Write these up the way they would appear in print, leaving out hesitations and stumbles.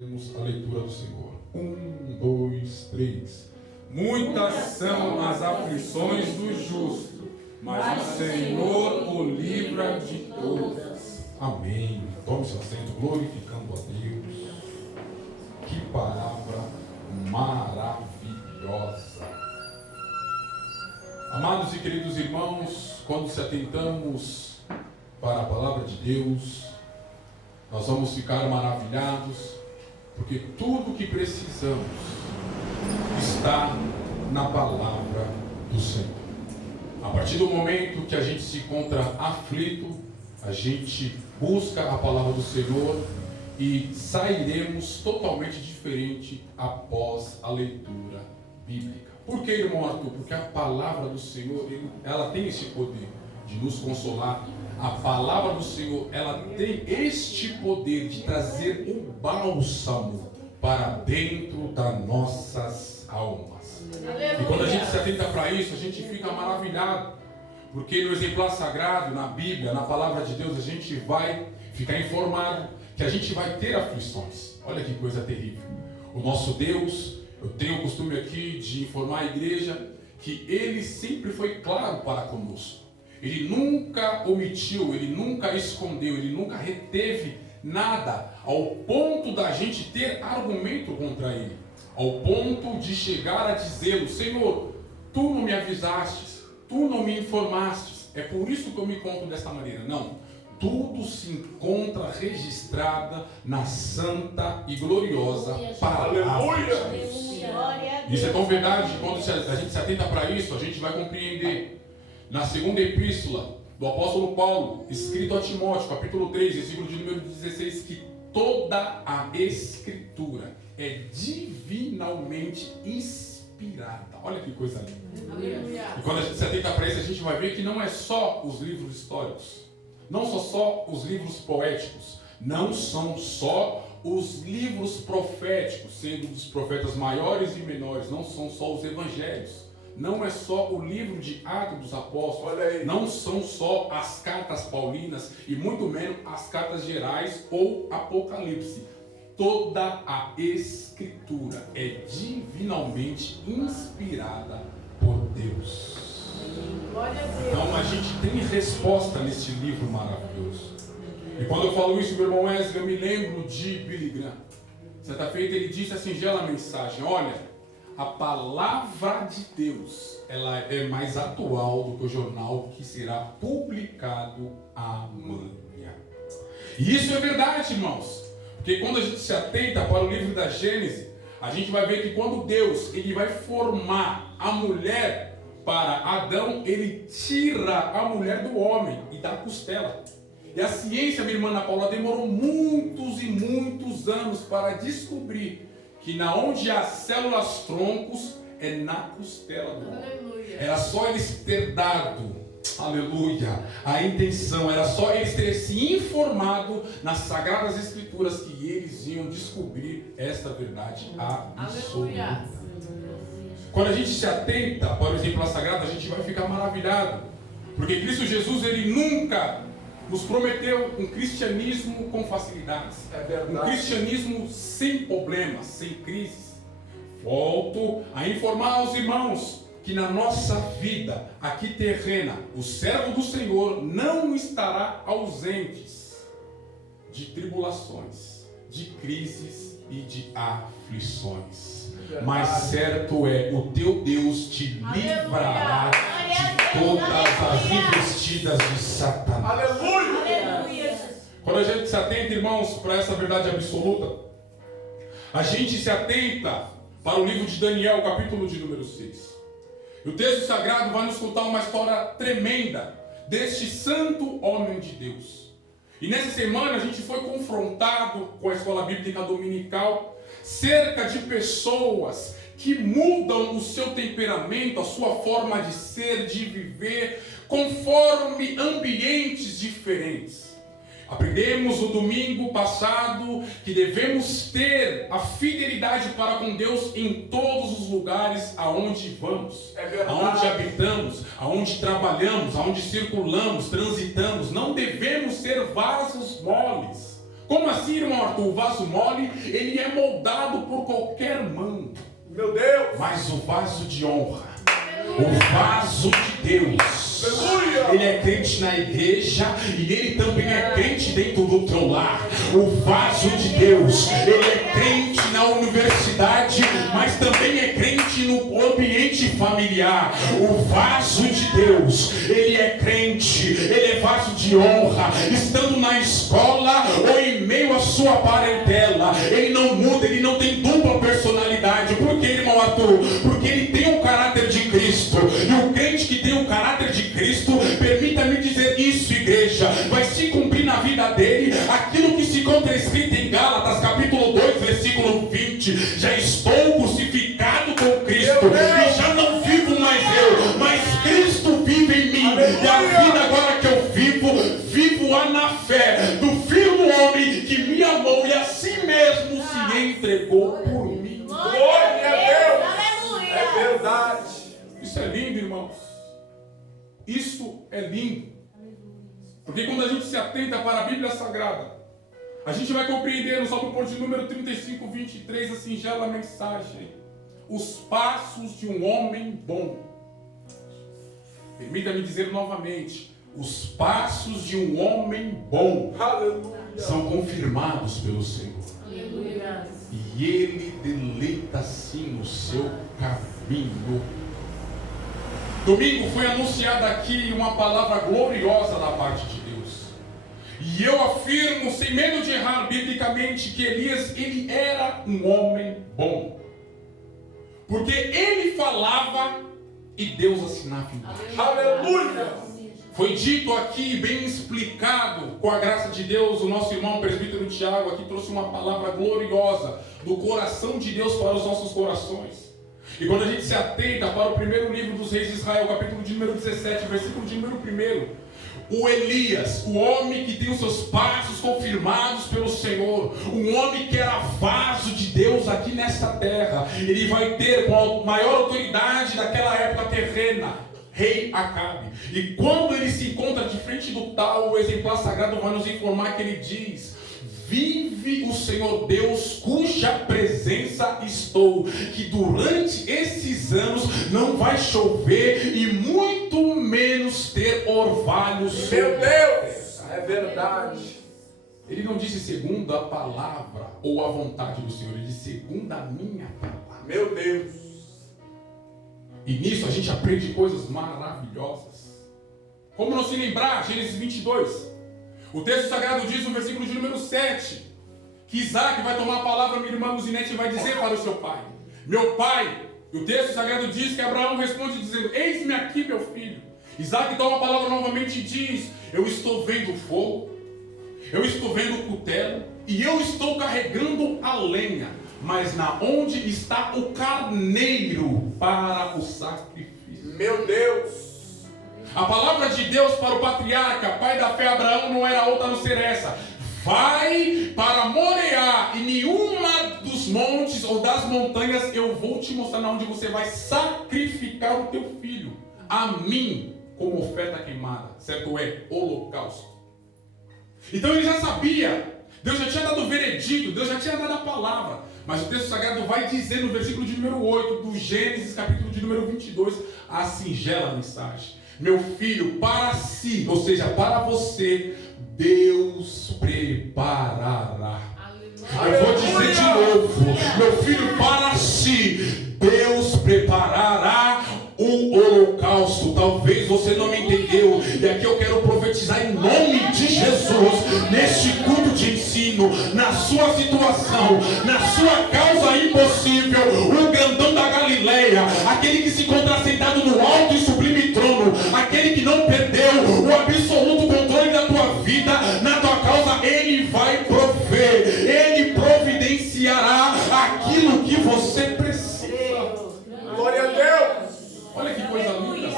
Temos a leitura do Senhor. 1, 2, 3. Muitas são as aflições do justo, mas o Senhor o livra de todas. Amém. Tome seu assento, glorificando a Deus. Que palavra maravilhosa. Amados e queridos irmãos, quando se atentamos para a palavra de Deus, nós vamos ficar maravilhados, porque tudo o que precisamos está na palavra do Senhor. A partir do momento que a gente se encontra aflito, a gente busca a palavra do Senhor e sairemos totalmente diferente após a leitura bíblica. Por que, irmão Arthur? Porque a palavra do Senhor, ela tem esse poder de nos consolar. A palavra do Senhor, ela tem este poder de trazer um bálsamo para dentro das nossas almas. E quando a gente se atenta para isso, a gente fica maravilhado, porque no exemplar sagrado, na Bíblia, na palavra de Deus, a gente vai ficar informado que a gente vai ter aflições. Olha que coisa terrível. O nosso Deus, eu tenho o costume aqui de informar a igreja que Ele sempre foi claro para conosco. Ele nunca omitiu, Ele nunca escondeu, Ele nunca reteve nada ao ponto da gente ter argumento contra Ele, ao ponto de chegar a dizê-lo: Senhor, Tu não me avisaste, Tu não me informaste, é por isso que eu me encontro desta maneira. Não, tudo se encontra registrada na santa e gloriosa palavra de Deus. Isso é tão verdade, quando a gente se atenta para isso, a gente vai compreender. Na segunda epístola do apóstolo Paulo, escrito a Timóteo, capítulo 3, versículo de número 16, que toda a escritura é divinamente inspirada. Olha que coisa linda. Aleluia. E quando a gente se atenta para isso, a gente vai ver que não é só os livros históricos, não são só os livros poéticos, não são só os livros proféticos, sendo dos profetas maiores e menores, não são só os evangelhos. Não é só o livro de Atos dos Apóstolos, não são só as cartas paulinas e muito menos as cartas gerais ou Apocalipse. Toda a escritura é divinamente inspirada por Deus. Então a gente tem resposta nesse livro maravilhoso. E quando eu falo isso, meu irmão Wesley, eu me lembro de Billy Graham. Certa feita ele disse a singela mensagem: olha, a palavra de Deus, ela é mais atual do que o jornal que será publicado amanhã. E isso é verdade, irmãos. Porque quando a gente se atenta para o livro da Gênesis, a gente vai ver que quando Deus ele vai formar a mulher para Adão, ele tira a mulher do homem e dá a costela. E a ciência, minha irmã Ana Paula, demorou muitos e muitos anos para descobrir que na onde há células troncos é na costela do homem. Era só eles ter dado, aleluia, a intenção, era só eles terem se informado nas Sagradas Escrituras que eles iam descobrir esta verdade absoluta. Quando a gente se atenta para o exemplo sagrado, a gente vai ficar maravilhado, porque Cristo Jesus, ele nunca nos prometeu um cristianismo com facilidades, um cristianismo sem problemas, sem crises. Volto a informar aos irmãos que na nossa vida aqui terrena, o servo do Senhor não estará ausente de tribulações, de crises e de aflições. Mas certo é, o teu Deus te livrará de todas as investidas de Satanás. Aleluia! Quando a gente se atenta, irmãos, para essa verdade absoluta, a gente se atenta para o livro de Daniel, capítulo de número 6. E o texto sagrado vai nos contar uma história tremenda deste santo homem de Deus. E nessa semana a gente foi confrontado com a escola bíblica dominical cerca de pessoas que mudam o seu temperamento, a sua forma de ser, de viver, conforme ambientes diferentes. Aprendemos no domingo passado que devemos ter a fidelidade para com Deus em todos os lugares aonde vamos, aonde habitamos, aonde trabalhamos, aonde circulamos, transitamos. Não devemos ser vasos moles, Como assim, irmão Arthur? O vaso mole, ele é moldado por qualquer mão. Meu Deus! Mas o vaso de honra, o vaso de Deus, ele é crente na igreja e ele também é crente dentro do teu lar. O vaso de Deus, ele é crente na universidade, mas também é crente no ambiente familiar. O vaso de Deus, ele é crente, ele é vaso de honra, estando na escola ou em meio à sua parentela. Ele não muda, ele não tem dupla personalidade. Por que, irmão Arthur? Porque ele tem o caráter de Cristo. E o crente que tem o caráter de Cristo, permita-me dizer isso, igreja, vai se cumprir na vida dele aquilo que se encontra escrito em Gálatas, capítulo 2, versículo 20. Já estou crucificado com Cristo, e já não vivo mais eu, mas Cristo vive em mim. E a vida agora que eu vivo-a na fé do Filho do Homem que me amou e a si mesmo se entregou por mim. Glória a Deus! É verdade. Isso é lindo, irmãos. Isso é lindo. Porque quando a gente se atenta para a Bíblia Sagrada, a gente vai compreender no Salmo de número 35, 23, a singela mensagem: os passos de um homem bom. Permita-me dizer novamente: os passos de um homem bom, aleluia, são confirmados pelo Senhor. Aleluia. E ele deleita-se no seu caminho. Domingo foi anunciada aqui uma palavra gloriosa da parte de Deus. E eu afirmo, sem medo de errar biblicamente, que Elias, ele era um homem bom. Porque ele falava e Deus assinava embaixo. Aleluia! Foi dito aqui, bem explicado, com a graça de Deus, o nosso irmão presbítero Tiago aqui trouxe uma palavra gloriosa do coração de Deus para os nossos corações. E quando a gente se atenta para o primeiro livro dos reis de Israel, capítulo de número 17, versículo de número 1, o Elias, o homem que tem os seus passos confirmados pelo Senhor, um homem que era vaso de Deus aqui nesta terra, ele vai ter com a maior autoridade daquela época terrena, rei Acabe. E quando ele se encontra de frente do tal, o exemplar sagrado vai nos informar que ele diz: vive o Senhor Deus, cuja presença estou, que durante esses anos não vai chover e muito menos ter orvalhos. Meu Deus, é verdade. Ele não disse segundo a palavra ou a vontade do Senhor, ele disse segundo a minha palavra. Meu Deus. E nisso a gente aprende coisas maravilhosas. Como não se lembrar, Gênesis 22. O texto sagrado diz no versículo de número 7, que Isaac vai tomar a palavra, minha irmã Luzinete, e vai dizer para o seu pai: meu pai. E o texto sagrado diz que Abraão responde dizendo: eis-me aqui, meu filho. Isaac toma a palavra novamente e diz: eu estou vendo fogo, eu estou vendo o cutelo, e eu estou carregando a lenha, mas na onde está o carneiro para o sacrifício? Meu Deus! A palavra de Deus para o patriarca, pai da fé Abraão, não era outra a não ser essa: vai para Moriá, e nenhuma dos montes ou das montanhas eu vou te mostrar onde você vai sacrificar o teu filho a mim como oferta queimada, certo? É holocausto. Então ele já sabia, Deus já tinha dado o veredito, Deus já tinha dado a palavra. Mas o texto sagrado vai dizer no versículo de número 8 do Gênesis, capítulo de número 22, a singela mensagem: meu filho, para si, ou seja, para você, Deus preparará. Aleluia. Eu vou dizer de novo: meu filho, para si, Deus preparará o holocausto. Talvez você não me entendeu, e aqui eu quero profetizar em nome de Jesus, neste culto de ensino, na sua situação, na sua causa impossível, o grandão da Galileia, aquele que se encontra sentado no alto e sublime trono, aquele que não perdeu o absoluto controle da tua vida, na tua causa, ele vai prover, ele providenciará aquilo que você precisa. Glória a Deus! Olha que coisa linda.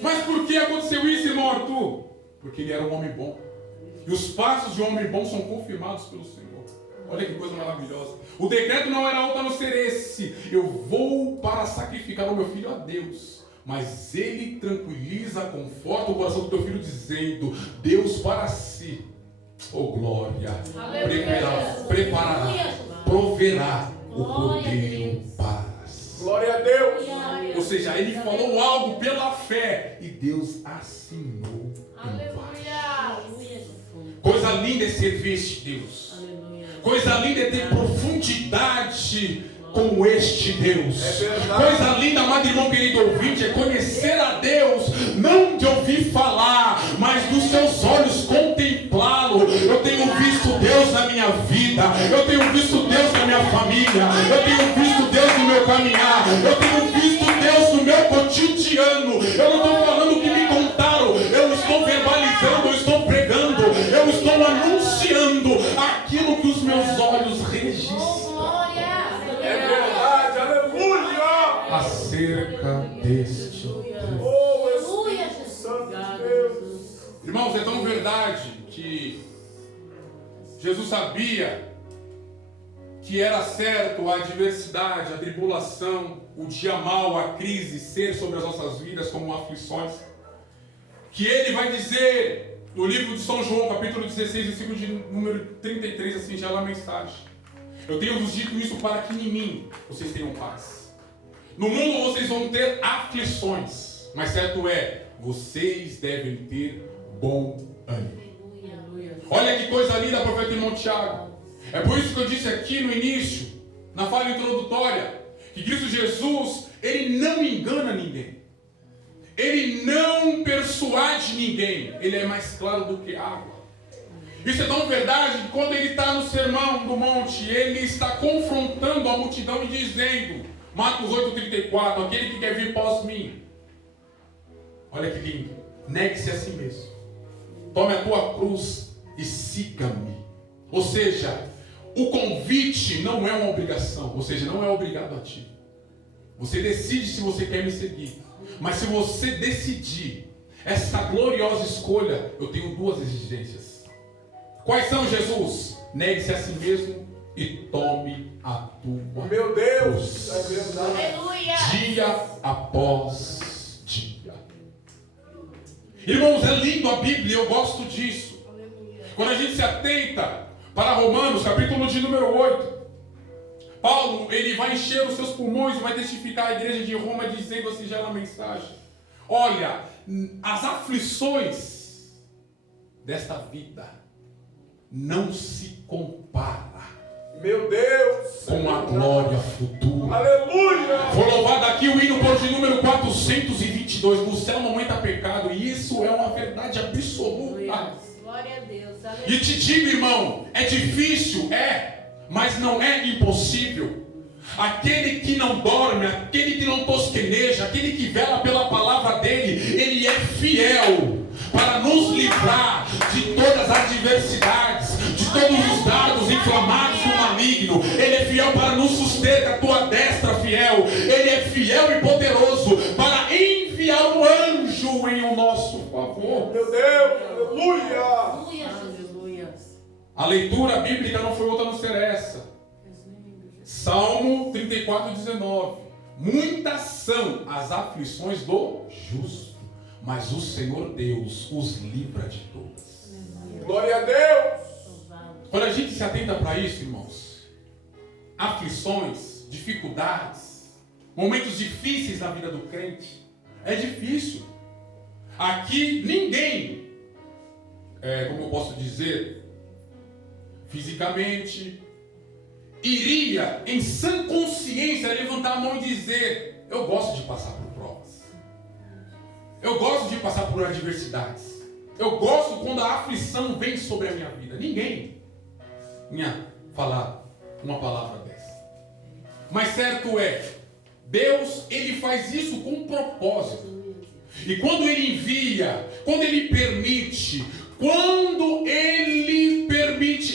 Mas por que aconteceu isso, irmão Arthur? Porque ele era um homem bom. E os passos de um homem bom são confirmados pelo Senhor. Olha que coisa maravilhosa. O decreto não era outro a não ser esse: eu vou para sacrificar o meu filho a Deus. Mas ele tranquiliza, conforta o coração do teu filho, dizendo: Deus para si, Oh, glória. Aleluia. Preparará, proverá o cordeiro paz. Glória a Deus. Ou seja, ele falou algo pela fé e Deus assinou embaixo. Coisa linda é servir este Deus. Coisa linda é ter profundidade com este Deus. Coisa linda, amado irmão querido ouvinte, é conhecer a Deus, não de ouvir falar, mas dos seus olhos contemplá-lo. Eu tenho visto Deus na minha vida, eu tenho visto Deus na minha família, eu tenho visto Deus no meu caminhar, eu tenho visto Deus no meu cotidiano. Eu não estou falando o que me contaram, eu estou verbalizando, eu estou pregando, eu estou anunciando aquilo que os meus olhos registram. É verdade, aleluia. Acerca deste Deus. Oh, Espírito Santo de Deus. Irmãos, é tão verdade que Jesus sabia que era certo a adversidade, a tribulação, o dia mau, a crise ser sobre as nossas vidas como aflições, que ele vai dizer no livro de São João, capítulo 16, versículo de número 33, assim, já é a mensagem: eu tenho vos dito isso para que em mim vocês tenham paz. No mundo vocês vão ter aflições, mas certo é, vocês devem ter bom ânimo. Olha que coisa linda, profeta irmão Tiago. É por isso que eu disse aqui no início, na fala introdutória, que Cristo Jesus, ele não engana ninguém. Ele não persuade ninguém. Ele é mais claro do que água. Isso é tão verdade que quando ele está no sermão do monte, ele está confrontando a multidão e dizendo, Marcos 8,34, aquele que quer vir após mim, olha que lindo, negue-se a si mesmo, tome a tua cruz e siga-me. Ou seja, o convite não é uma obrigação, ou seja, não é obrigado a ti. Você decide se você quer me seguir. Mas se você decidir essa gloriosa escolha, eu tenho duas exigências. Quais são, Jesus? Negue-se a si mesmo e tome a tua Meu Deus, cruz. é verdade. Aleluia. Dia após dia. Irmãos, é lindo a Bíblia, eu gosto disso. Quando a gente se atenta para Romanos, capítulo de número 8, Paulo, ele vai encher os seus pulmões e vai testificar a igreja de Roma, dizendo assim já na mensagem: olha, as aflições desta vida não se compara, Meu Deus, com a glória futura. aleluia. Foi louvado aqui o hino por de número 422. No céu não entra pecado, e isso é uma verdade absoluta. Glória a Deus. E te digo, irmão, é difícil, mas não é impossível. Aquele que não dorme, aquele que não tosqueneja, aquele que vela pela palavra dele, ele é fiel para nos livrar de todas as adversidades, de todos os dardos inflamados do maligno. Ele é fiel para nos suster com a tua destra fiel. Ele é fiel e poderoso para enviar um anjo em o nosso favor. Meu Deus, aleluia. Aleluia. A leitura bíblica não foi outra a não ser essa. Salmo 34:19. Muitas são as aflições do justo, mas o Senhor Deus os livra de todas. Glória a Deus. Quando a gente se atenta para isso, irmãos, aflições, dificuldades, momentos difíceis na vida do crente, é difícil. Aqui ninguém, como eu posso dizer, fisicamente, iria em sã consciência levantar a mão e dizer: eu gosto de passar por provas, eu gosto de passar por adversidades, eu gosto quando a aflição vem sobre a minha vida. Ninguém ia falar uma palavra dessa. Mas certo é, Deus, ele faz isso com um propósito. E quando ele envia, quando ele permite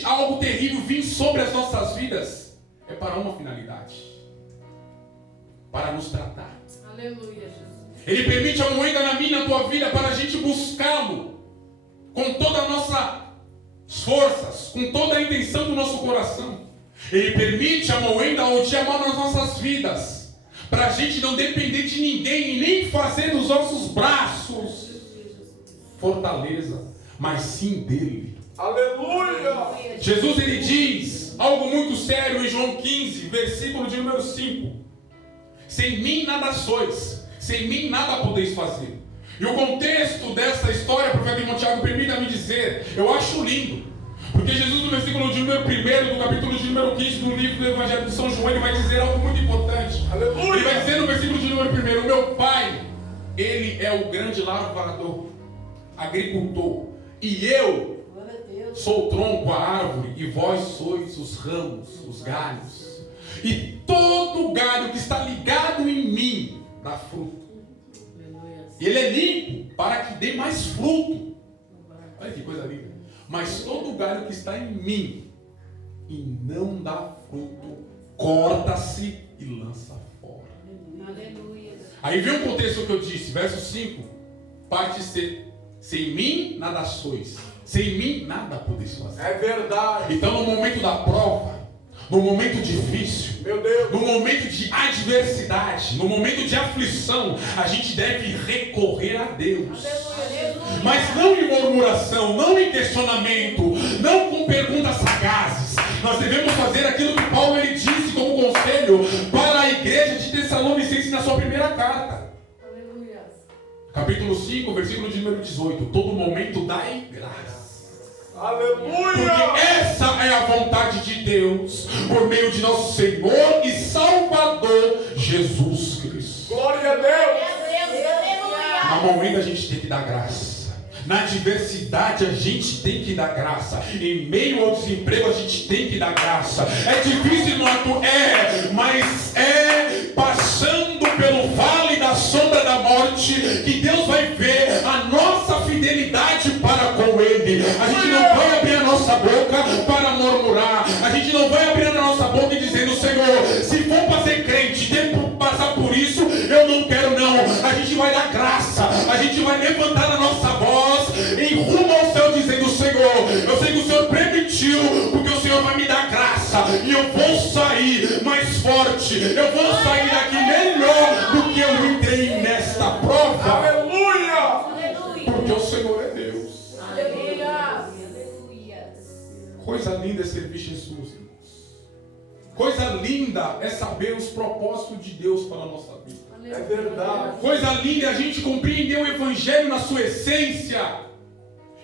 algo terrível vir sobre as nossas vidas, é para uma finalidade: para nos tratar. Aleluia, Jesus. Ele permite a moeda na minha, na tua vida, para a gente buscá-lo com todas as nossas forças, com toda a intenção do nosso coração. Ele permite a moeda ou o dia mal nas nossas vidas, para a gente não depender de ninguém e nem fazer dos nossos braços fortaleza, mas sim dele. Aleluia. Jesus ele diz algo muito sério em João 15, versículo de número 5. Sem mim nada sois, sem mim nada podeis fazer. E o contexto dessa história, profeta irmão Tiago, permita-me dizer, eu acho lindo. Porque Jesus no versículo de número 1 do capítulo de número 15 do livro do Evangelho de São João, ele vai dizer algo muito importante. Aleluia. Ele vai dizer no versículo de número 1, o meu Pai, ele é o grande lavrador, agricultor, e eu sou o tronco, a árvore, e vós sois os ramos, os galhos. E todo galho que está ligado em mim dá fruto. Ele é limpo para que dê mais fruto. Olha que coisa linda. Mas todo galho que está em mim e não dá fruto, corta-se e lança fora. Aleluia. Aí vem o contexto que eu disse, verso 5, parte C. Sem mim nada sois, sem mim nada podeis fazer. É verdade. Então no momento da prova, no momento difícil, Meu Deus. no momento de adversidade, no momento de aflição, a gente deve recorrer a Deus. Mas não em murmuração, não em questionamento, não com perguntas sagazes. Nós devemos fazer aquilo que Paulo ele disse como conselho para a igreja de Tessalonicenses na sua primeira carta. Capítulo 5, versículo de número 18. Todo momento dai graça. Aleluia. Porque essa é a vontade de Deus, por meio de nosso Senhor e Salvador, Jesus Cristo. Glória a Deus. No momento a gente tem que dar graça. Na adversidade a gente tem que dar graça. Em meio ao desemprego a gente tem que dar graça. É difícil, não é? Mas é passando pelo vale da sombra da morte que Deus vai ver a nossa fidelidade para com Ele. A gente não vai abrir a nossa boca para murmurar. A gente não vai abrir a nossa boca e dizendo, Senhor, se for para ser crente, ter que passar por isso, eu não quero não. A gente vai dar graça. A gente vai levantar a nossa voz em rumo ao céu dizendo, Senhor, eu sei que o Senhor permitiu, porque o Senhor vai me dar graça, e eu vou sair mais forte, eu vou sair daqui melhor do que eu entrei nesta prova. Aleluia. Porque o Senhor é Deus. Aleluia. Coisa linda é servir Jesus, irmãos. Coisa linda é saber os propósitos de Deus para a nossa vida. É verdade. Coisa linda é a gente compreender o Evangelho na sua essência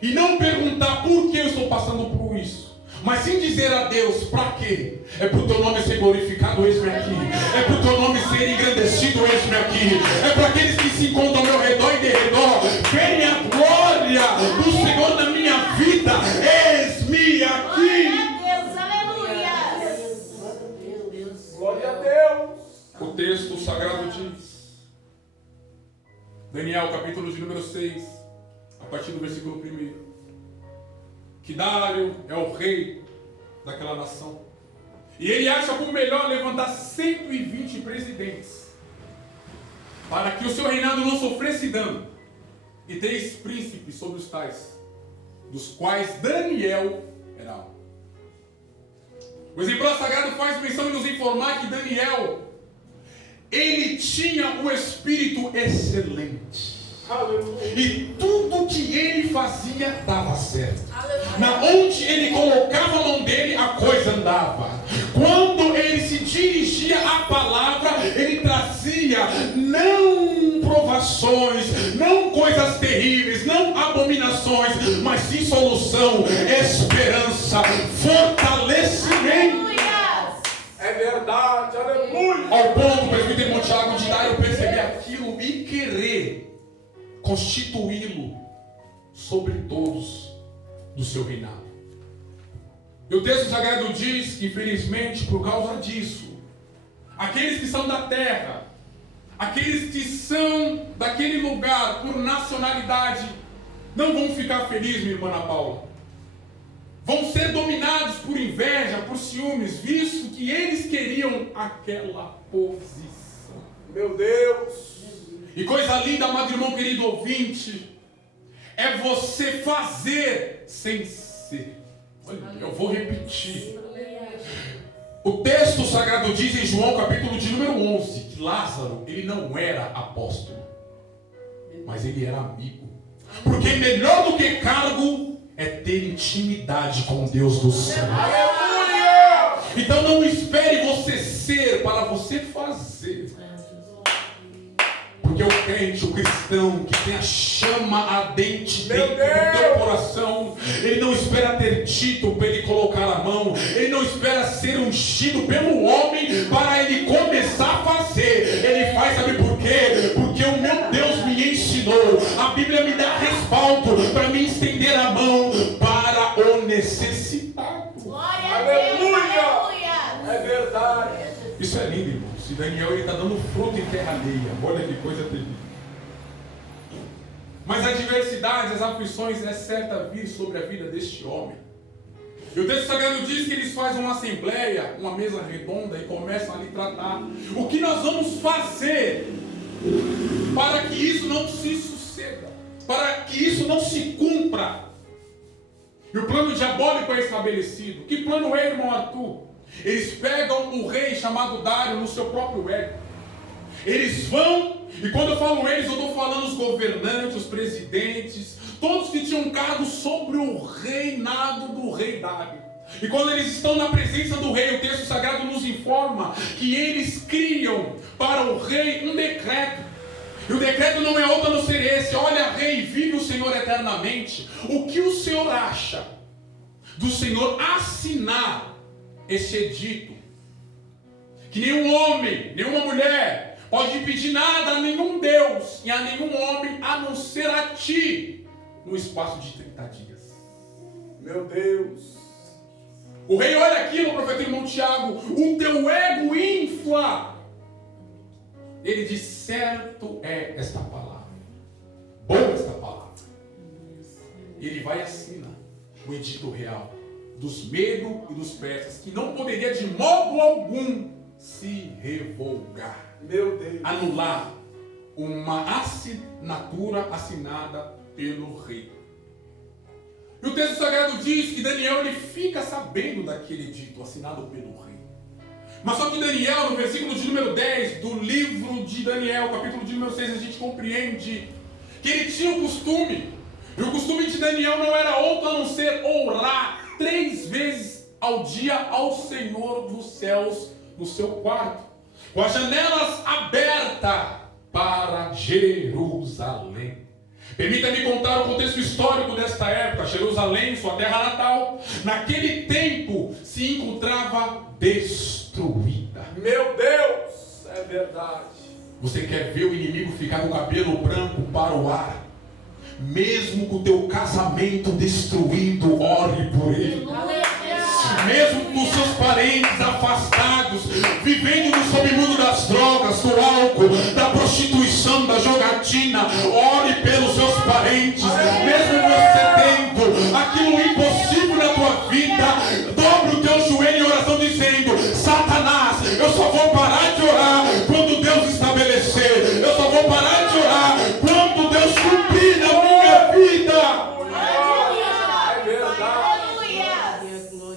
e não perguntar por que eu estou passando por isso, mas sim dizer a Deus, para quê? É para o teu nome ser glorificado, eis-me aqui. É para o teu nome ser engrandecido, eis-me aqui. É para aqueles que se encontram ao meu redor e de redor verem a glória do Senhor na minha vida, eis-me aqui. Glória a Deus. O texto sagrado diz, Daniel capítulo de número 6, a partir do versículo 1, que Dário é o rei daquela nação, e ele acha por melhor levantar 120 presidentes, para que o seu reinado não sofresse dano, e teis príncipes sobre os tais, dos quais Daniel era um. O exemplar sagrado faz menção em nos informar que Daniel, ele tinha um espírito excelente. Aleluia. E tudo que ele fazia dava certo. Na onde ele colocava a mão dele, a coisa andava. Quando ele se dirigia à palavra, ele trazia não provações, não coisas terríveis, não abominações, mas sim solução, esperança, fortalecimento. É verdade. Aleluia. Ao ponto, o presbítero irmão Tiago, de Dário perceber aquilo e querer constituí-lo sobre todos do seu reinado. E o texto sagrado diz que, infelizmente, por causa disso, aqueles que são da terra, aqueles que são daquele lugar por nacionalidade, não vão ficar felizes, minha irmã Ana Paula. Vão ser dominados por inveja, por ciúmes, visto que eles queriam aquela posição. Meu Deus. E coisa linda, amado irmão querido ouvinte, é você fazer sem ser. Olha, eu vou repetir. O texto sagrado diz em João capítulo de número 11 que Lázaro, ele não era apóstolo, mas ele era amigo. Porque melhor do que cargo é ter intimidade com Deus do céu. Aleluia! Então não espere você ser para você fazer. Porque o crente, o cristão que tem a chama ardente dentro do teu coração, ele não espera ter título para ele colocar a mão, ele não espera ser ungido pelo homem para ele começar a fazer. Ele faz, sabe por quê? Porque o meu Deus me ensinou, a Bíblia me dá respaldo para me estender a mão para o necessitado. Aleluia! É verdade. Isso é lindo, irmãos. E Daniel está dando fruto em terra alheia. Olha que coisa terrível. Mas a adversidade, as aflições é certa vir sobre a vida deste homem. E o texto sagrado diz que eles fazem uma assembleia, uma mesa redonda, e começam a lhe tratar. O que nós vamos fazer para que isso não se suceda? Para que isso não se cumpra? E o plano diabólico é estabelecido. Que plano é, irmão Arthur? Eles pegam o rei chamado Dário no seu próprio ego. Eles vão, e quando eu falo eles, eu estou falando os governantes, os presidentes, todos que tinham cargo sobre o reinado do rei Dário. E quando eles estão na presença do rei, o texto sagrado nos informa que eles criam para o rei um decreto. E o decreto não é outro a não ser esse: olha, rei, vive o Senhor eternamente. O que o Senhor acha do Senhor assinar esse edito? Que nenhum homem, nenhuma mulher pode pedir nada a nenhum Deus e a nenhum homem a não ser a ti no espaço de 30 dias. Meu Deus. O rei olha aquilo, o profeta irmão Tiago: o teu ego infla. Ele diz: certo é esta palavra, boa esta palavra. E ele vai e assina o edito real dos medos e dos persas, que não poderia de modo algum se revogar. Meu Deus. Anular uma assinatura assinada pelo rei. E o texto sagrado diz que Daniel ele fica sabendo daquele edito assinado pelo rei. Mas só que Daniel, no versículo de número 10 do livro de Daniel, capítulo de número 6, a gente compreende que ele tinha um costume. E o costume de Daniel não era outro a não ser orar 3 vezes ao dia ao Senhor dos céus no seu quarto, com as janelas abertas para Jerusalém. Permita-me contar o contexto histórico desta época. Jerusalém, sua terra natal, naquele tempo se encontrava destruída. Meu Deus, é verdade. Você quer ver o inimigo ficar com o cabelo branco para o ar? Mesmo com o teu casamento destruído, ore por ele. Mesmo com os seus parentes afastados, vivendo no submundo das drogas, do álcool, da prostituição, da jogatina, ore pelos seus parentes. Mesmo você tendo aquilo impossível na tua vida, dobre o teu joelho em oração dizendo: Satanás, eu só vou parar de orar quando Deus estabelecer. Eu só vou parar de orar quando Deus cumprir na minha vida.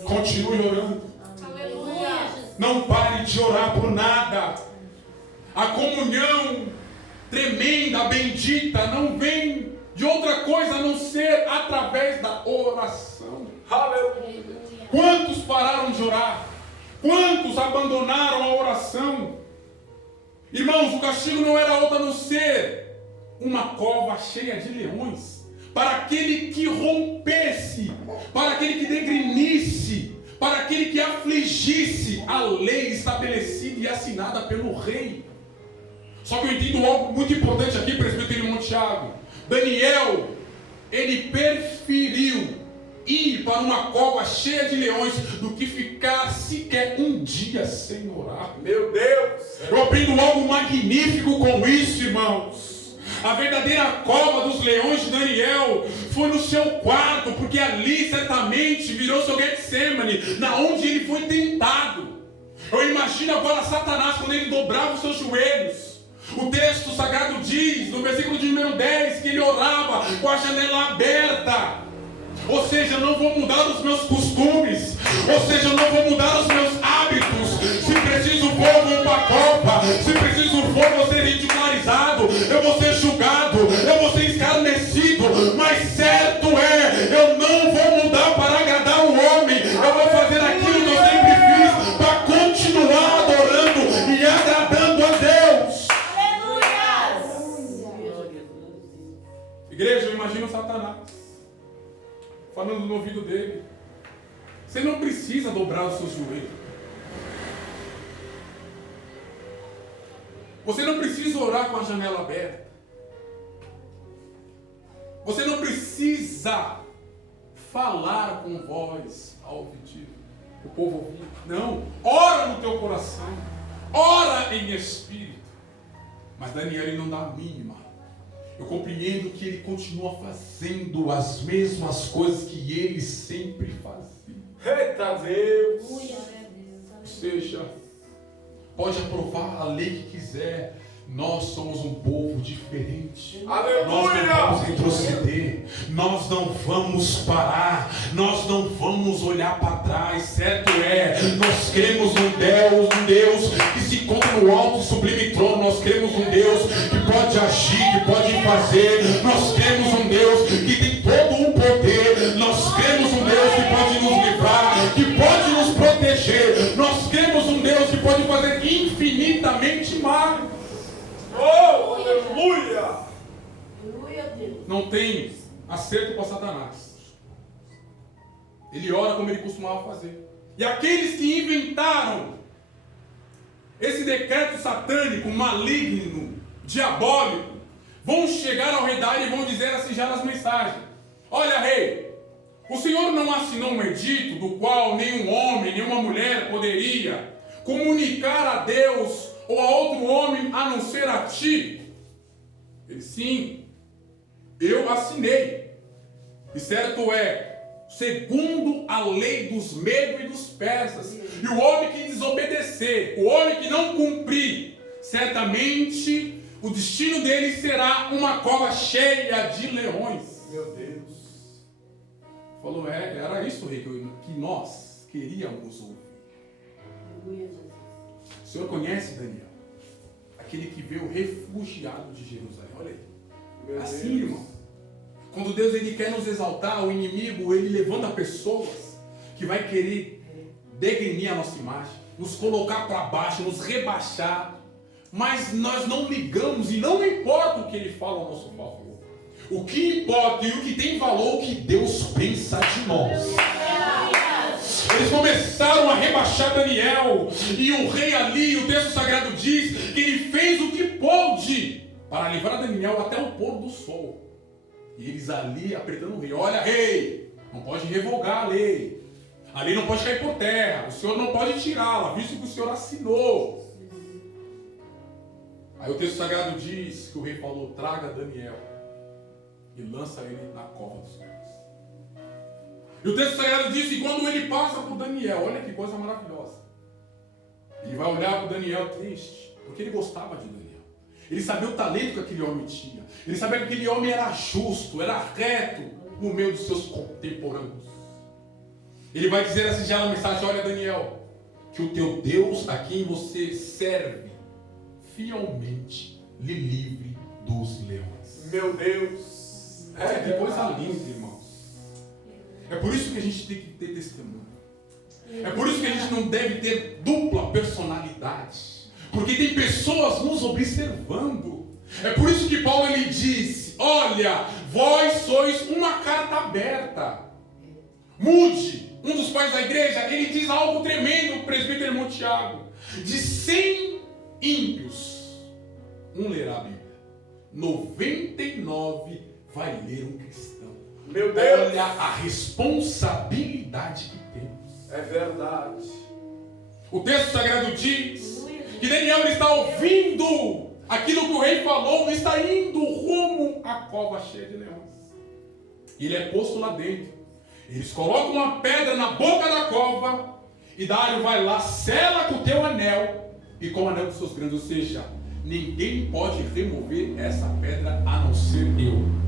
Continue orando. Aleluia. Não pare de orar por nada. A comunhão tremenda, bendita, não vem de outra coisa a não ser através da oração. Aleluia. Quantos pararam de orar? Quantos abandonaram a oração? Irmãos, o castigo não era outro a não ser uma cova cheia de leões. Para aquele que rompesse, para aquele que degrinisse, para aquele que afligisse a lei estabelecida e assinada pelo rei. Só que eu entendo algo muito importante aqui, presbítero irmão Tiago. Daniel, ele preferiu ir para uma cova cheia de leões do que ficar sequer um dia sem orar. Meu Deus. Eu aprendo algo magnífico com isso, irmãos. A verdadeira cova dos leões de Daniel foi no seu quarto, porque ali certamente virou seu Getsemane, na onde ele foi tentado. Eu imagino agora Satanás quando ele dobrava os seus joelhos. O texto sagrado diz, no versículo de número 10, que ele orava com a janela aberta. Ou seja, eu não vou mudar os meus costumes. Ou seja, eu não vou mudar os meus hábitos. Se preciso for, eu vou para a copa. Se preciso for, eu vou ser ridicularizado. Eu vou ser julgado. Eu vou ser escarnecido. Mas certo é, eu não vou falando no ouvido dele. Você não precisa dobrar os seus joelhos. Você não precisa orar com a janela aberta. Você não precisa falar com voz auditiva. O povo ouvir. Não. Ora no teu coração. Ora em espírito. Mas Daniel, ele não dá a mínima. Eu compreendo que ele continua fazendo as mesmas coisas que ele sempre fazia. Eita Deus! Ou seja, pode aprovar a lei que quiser. Nós somos um povo diferente. Aleluia! Nós não vamos retroceder. Nós não vamos parar. Nós não vamos olhar para trás. Certo é, nós cremos num Deus que se encontra no alto e sublime trono. Nós cremos num Deus que pode agir, que pode fazer. Nós cremos num Deus que tem todo o poder. Nós cremos num Deus que pode nos livrar, que pode nos proteger. Nós cremos num Deus que pode fazer infinitamente mais. Oh, aleluia! Não Não tem acerto para Satanás. Ele ora como ele costumava fazer. E aqueles que inventaram esse decreto satânico, maligno, diabólico, vão chegar ao rei Dário e vão dizer assim já nas mensagens: olha, rei, o senhor não assinou um edito do qual nenhum homem, nenhuma mulher poderia comunicar a Deus ou a outro homem a não ser a ti? Ele: sim, eu assinei. E certo é, segundo a lei dos medos e dos persas, e o homem que desobedecer, o homem que não cumprir, certamente o destino dele será uma cova cheia de leões. Meu Deus! Falou: era isso, rei, que nós queríamos ouvir. O senhor conhece Daniel? Aquele que veio refugiado de Jerusalém. Olha aí. Meu Assim, Deus. irmão. Quando Deus ele quer nos exaltar, o inimigo ele levanta pessoas que vai querer degrinir a nossa imagem, nos colocar para baixo, nos rebaixar. Mas nós não ligamos e não importa o que ele fala ao nosso favor. O que importa e o que tem valor é o que Deus pensa de nós. Eles começaram a rebaixar Daniel. E o rei ali, o texto sagrado diz que ele fez o que pôde para livrar Daniel até o pôr do sol. E eles ali apertando o rei: olha, rei, não pode revogar a lei. A lei não pode cair por terra. O senhor não pode tirá-la, visto que o senhor assinou. Aí o texto sagrado diz que o rei falou: traga Daniel e lança ele na cova dos leões. E o texto sagrado diz que quando ele passa por Daniel, olha que coisa maravilhosa, ele vai olhar para Daniel triste, porque ele gostava de Daniel. Ele sabia o talento que aquele homem tinha. Ele sabia que aquele homem era justo, era reto no meio dos seus contemporâneos. Ele vai dizer assim já na mensagem: olha, Daniel, que o teu Deus a quem você serve fielmente lhe livre dos leões. Meu Deus! Olha que coisa linda, irmãos. É por isso que a gente tem que ter testemunho. É por isso que a gente não deve ter dupla personalidade. Porque tem pessoas nos observando. É por isso que Paulo ele disse: olha, vós sois uma carta aberta. Mude. Um dos pais da igreja, ele diz algo tremendo, o presbítero irmão Tiago. De 100 ímpios, um lerá a Bíblia. 99 vai ler um cristão. Meu Deus! Olha a responsabilidade que temos. É verdade. O texto sagrado diz que Daniel ele está ouvindo aquilo que o rei falou e está indo rumo à cova cheia de leões. Ele é posto lá dentro. Eles colocam uma pedra na boca da cova e Dário vai lá, sela com o teu anel e com o anel dos seus grandes. Ou seja, ninguém pode remover essa pedra a não ser eu.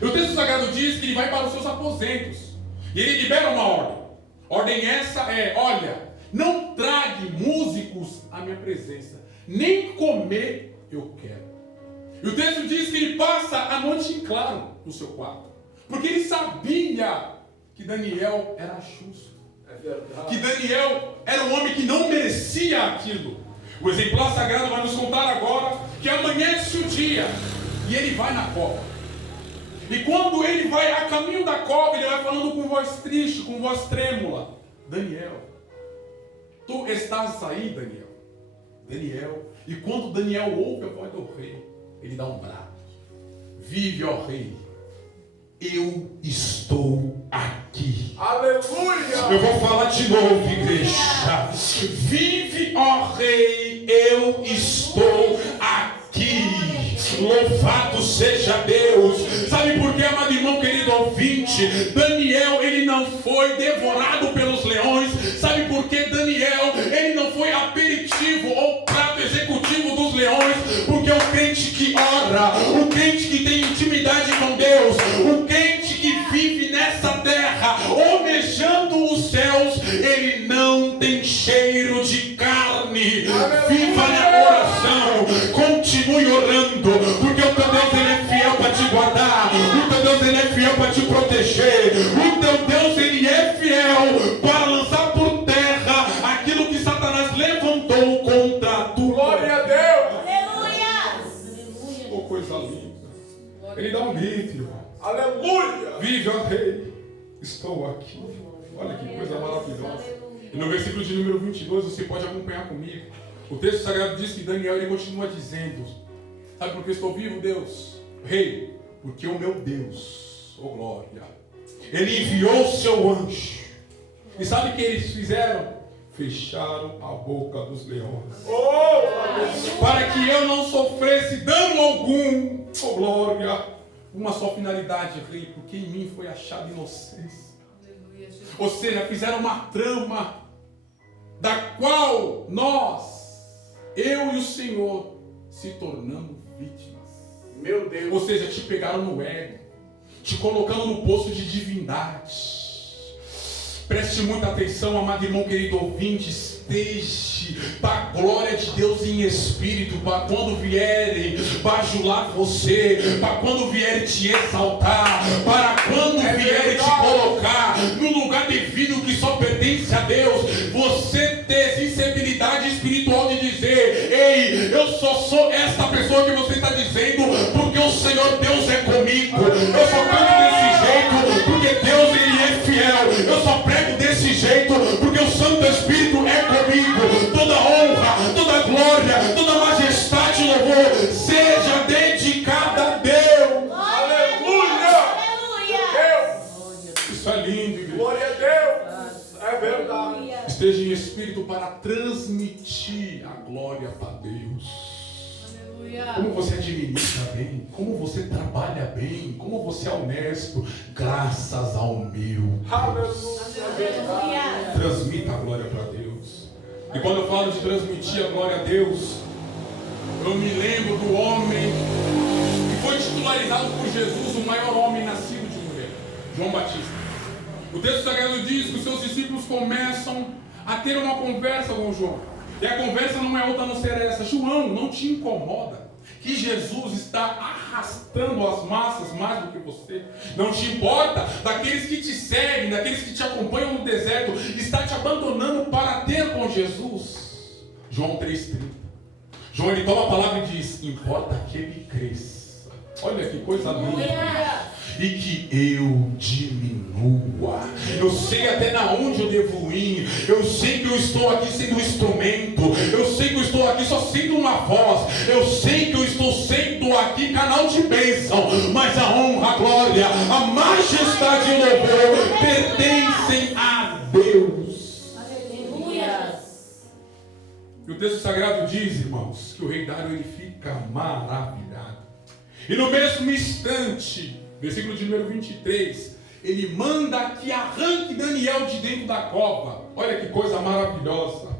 E o texto sagrado diz que ele vai para os seus aposentos e ele libera uma ordem. Ordem essa é: olha, não trague músicos à minha presença, nem comer eu quero. E o texto diz que ele passa a noite em claro no seu quarto, porque ele sabia que Daniel era justo. É verdade. Que Daniel era um homem que não merecia aquilo. O exemplar sagrado vai nos contar agora que amanhece o dia e ele vai na cova. E quando ele vai a caminho da cova, ele vai falando com voz triste, com voz trêmula: Daniel, tu estás aí, Daniel? Daniel. E quando Daniel ouve a voz do rei, ele dá um brado: vive, ó rei, eu estou aqui. Aleluia! Eu vou falar de novo, igreja. Vive, ó rei, eu estou aqui. Louvado seja Deus. Sabe por que, amado irmão querido ouvinte, Daniel, ele não foi devorado pelos leões? Sabe por que Daniel, ele não foi aperitivo ou prato executivo dos leões? Porque o crente que ora, o crente que tem intimidade com Deus, o crente que vive nessa terra, almejando os céus, ele não tem cheiro de carne. Viva na oração, continue orando, porque o teu Deus, ele é fiel para te guardar, o teu Deus, ele é fiel para te proteger, o teu Deus, ele é fiel para lançar por terra aquilo que Satanás levantou contra tu. Glória a Deus! Aleluia. Oh, coisa linda. Ele dá um grito, irmão. Aleluia! Vive, ó rei, estou aqui. Olha que coisa maravilhosa. E no versículo de número 22, você pode acompanhar comigo. O texto sagrado diz que Daniel, ele continua dizendo: sabe por que estou vivo, Deus? Rei, porque o meu Deus, oh glória, ele enviou o seu anjo. E sabe o que eles fizeram? Fecharam a boca dos leões, para que eu não sofresse dano algum, oh glória. Uma só finalidade, rei, porque em mim foi achada inocência. Ou seja, fizeram uma trama da qual nós, eu e o Senhor, se tornamos vítimas. Meu Deus! Ou seja, te pegaram no ego, te colocando no posto de divindade. Preste muita atenção, amado irmão querido ouvinte, esteja para a glória de Deus em espírito, para quando vierem bajular você, para quando vierem te exaltar, para quando vierem te colocar no lugar devido que só pertence a Deus, você ter sensibilidade espiritual de dizer: ei, eu só sou esta pessoa que você está dizendo, porque o Senhor Deus é comigo. Eu só canto desse jeito, porque Deus, ele é fiel. Eu só prego desse jeito, porque o Santo Espírito é comigo. Toda honra, toda glória, toda majestade e louvor seja dedicada a Deus. Aleluia! Isso é lindo, igreja. Glória a Deus! É verdade. Esteja em espírito para transmitir a glória para Deus. Como você administra bem, como você trabalha bem, como você é honesto, graças ao meu Deus. Aleluia! Transmita a glória para Deus. E quando eu falo de transmitir a glória a Deus, eu me lembro do homem que foi titularizado por Jesus, o maior homem nascido de mulher, João Batista. O texto sagrado diz que os seus discípulos começam a ter uma conversa com João. E a conversa não é outra a não ser essa: João, não te incomoda que Jesus está arrastando as massas mais do que você? Não te importa daqueles que te seguem, daqueles que te acompanham no deserto, está te abandonando para ter com Jesus? João 3,30. João, ele toma a palavra e diz: importa que ele cresça. Olha que coisa linda. E que eu diminua. Eu sei até na onde eu devo ir. Eu sei que eu estou aqui sendo um instrumento. Eu sei que eu estou aqui só sendo uma voz. Eu sei que eu estou sendo aqui canal de bênção. Mas a honra, a glória, a majestade e o louvor pertencem a Deus. Aleluia. E o texto sagrado diz, irmãos, que o rei Dário, ele fica maravilhado. E no mesmo instante, versículo de número 23, ele manda que arranque Daniel de dentro da cova. Olha que coisa maravilhosa.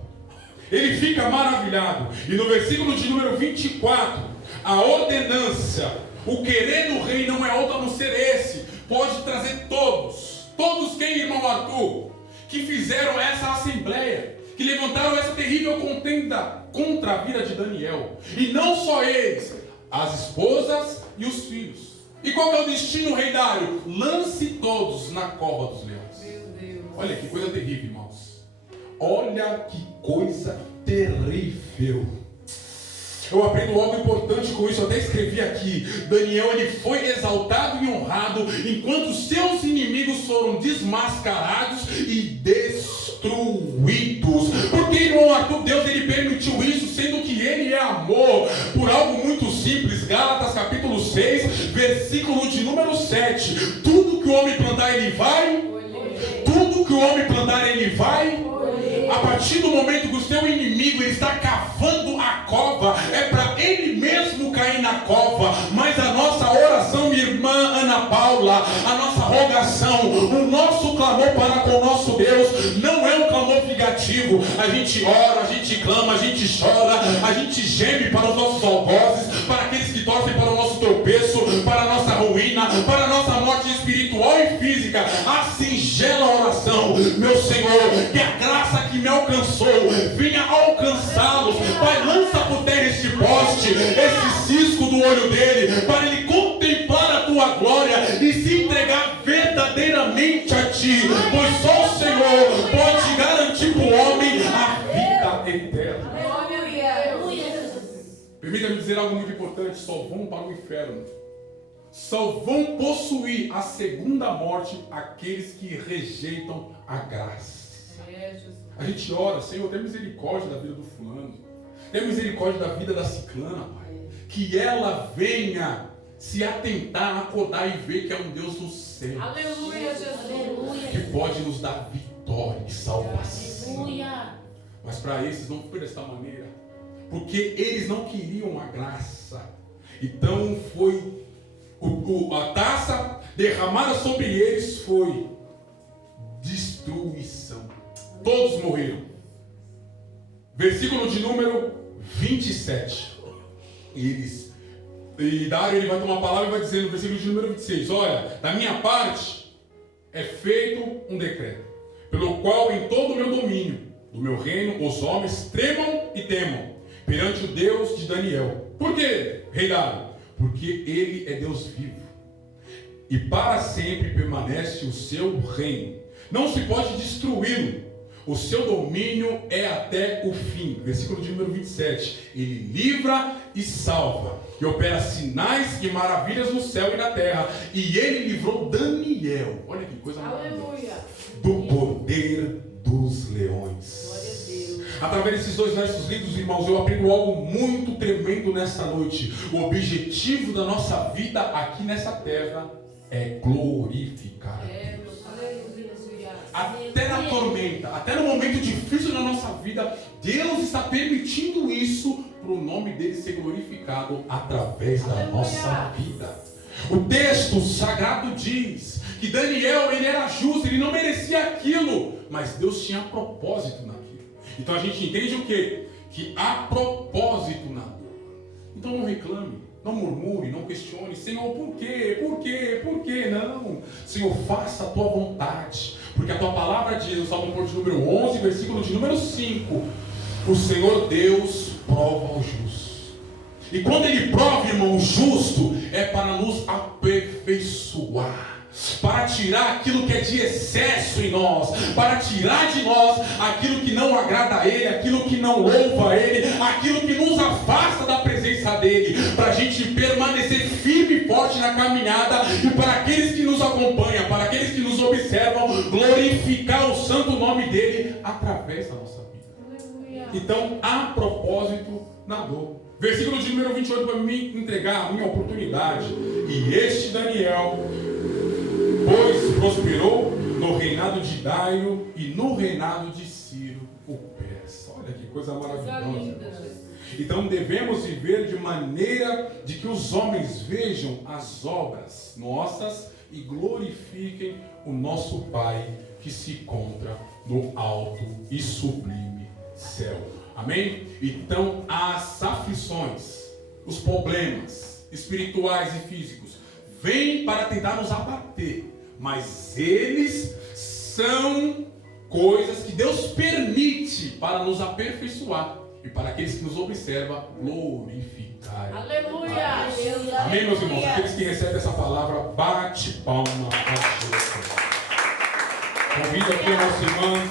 Ele fica maravilhado. E no versículo de número 24, a ordenância, o querer do rei não é outro a não ser esse. Pode trazer todos quem, irmão Arthur, que fizeram essa assembleia, que levantaram essa terrível contenda contra a vida de Daniel. E não só eles, as esposas e os filhos. E qual que é o destino, rei Dário? Lance todos na cova dos leões. Olha que coisa terrível, irmãos. Olha que coisa terrível. Eu aprendo algo importante com isso, eu até escrevi aqui. Daniel, ele foi exaltado e honrado, enquanto seus inimigos foram desmascarados e destruídos. Porque, irmão Arthur, Deus ele permitiu isso, sendo que ele é amor, por algo muito simples. Gálatas capítulo 6, versículo de número 7. Tudo que o homem plantar, ele vai. Tudo que o homem plantar, ele vai. A partir do momento que o seu inimigo ele está cavando a cova, é para ele mesmo cair na cova. Mas a nossa oração, minha irmã Ana Paula, a nossa rogação, o nosso clamor para com o nosso Deus, não é um clamor vingativo. A gente ora, a gente clama, a gente chora, a gente geme para os nossos algozes, para aqueles que torcem para o nosso tropeço, para a nossa ruína, para a nossa morte espiritual e física. A singela oração, meu Senhor, que a graça que me alcançou venha alcançá-los. Pai, lança por terra este poste, esse cisco do olho dele, para ele contemplar a tua glória e se entregar verdadeiramente a ti, pois só o Senhor pode garantir para o homem a vida eterna. Permita-me dizer algo muito importante: só vão para o inferno, só vão possuir a segunda morte aqueles que rejeitam a graça. A gente ora, Senhor, tem misericórdia da vida do fulano, tem misericórdia da vida da ciclana, Pai. Que ela venha se atentar, acordar e ver que é um Deus do céu. Aleluia, Jesus. Que pode nos dar vitória e salvação. Aleluia. Mas para esses não foi dessa maneira, porque eles não queriam a graça. Então foi a taça derramada sobre eles foi destruição. Todos morreram. Versículo de número 27. E Dário ele vai tomar a palavra e vai dizer no versículo de número 26: olha, da minha parte é feito um decreto, pelo qual em todo o meu domínio, do meu reino, os homens tremam e temam perante o Deus de Daniel. Por quê, rei Dário? Porque ele é Deus vivo, e para sempre permanece o seu reino. Não se pode destruí-lo. O seu domínio é até o fim. Versículo de número 27. Ele livra e salva, e opera sinais e maravilhas no céu e na terra. E ele livrou Daniel, olha que coisa maravilhosa, do poder dos leões. Através desses dois versos lidos, irmãos, eu aprendo algo muito tremendo nessa noite. O objetivo da nossa vida aqui nessa terra é glorificar a Deus. Até na tormenta, até no momento difícil da nossa vida, Deus está permitindo isso para o nome dele ser glorificado através da nossa vida. O texto sagrado diz que Daniel, ele era justo, ele não merecia aquilo, mas Deus tinha propósito naquilo. Então a gente entende o quê? Que há propósito na dor. Então não reclame, não murmure, não questione: Senhor, por quê? Por quê? Por quê? Não. Senhor, faça a tua vontade. Porque a tua palavra diz, no Salmo de número 11, versículo de número 5, o Senhor Deus prova o justo. E quando ele prova, irmão, o justo, é para nos aperfeiçoar, para tirar aquilo que é de excesso em nós, para tirar de nós aquilo que não agrada a Ele, aquilo que não louva a Ele, aquilo que nos afasta da presença dEle, para a gente permanecer firme e forte na caminhada, e para aqueles que nos acompanham, para aqueles que nos observam, glorificar o santo nome dEle através da nossa vida. Então, há propósito na dor. Versículo de número 28, para me entregar a minha oportunidade. E este Daniel, pois prosperou no reinado de Dário e no reinado de Ciro o persa. Olha que coisa maravilhosa. Então devemos viver de maneira de que os homens vejam as obras nossas e glorifiquem o nosso Pai que se encontra no alto e sublime céu. Amém? Então as aflições, os problemas espirituais e físicos vêm para tentar nos abater, mas eles são coisas que Deus permite para nos aperfeiçoar e para aqueles que nos observam glorificar. Aleluia! Amém, meus irmãos? Aqueles que recebem essa palavra, bate palma a Deus. Convido aqui a nossa irmã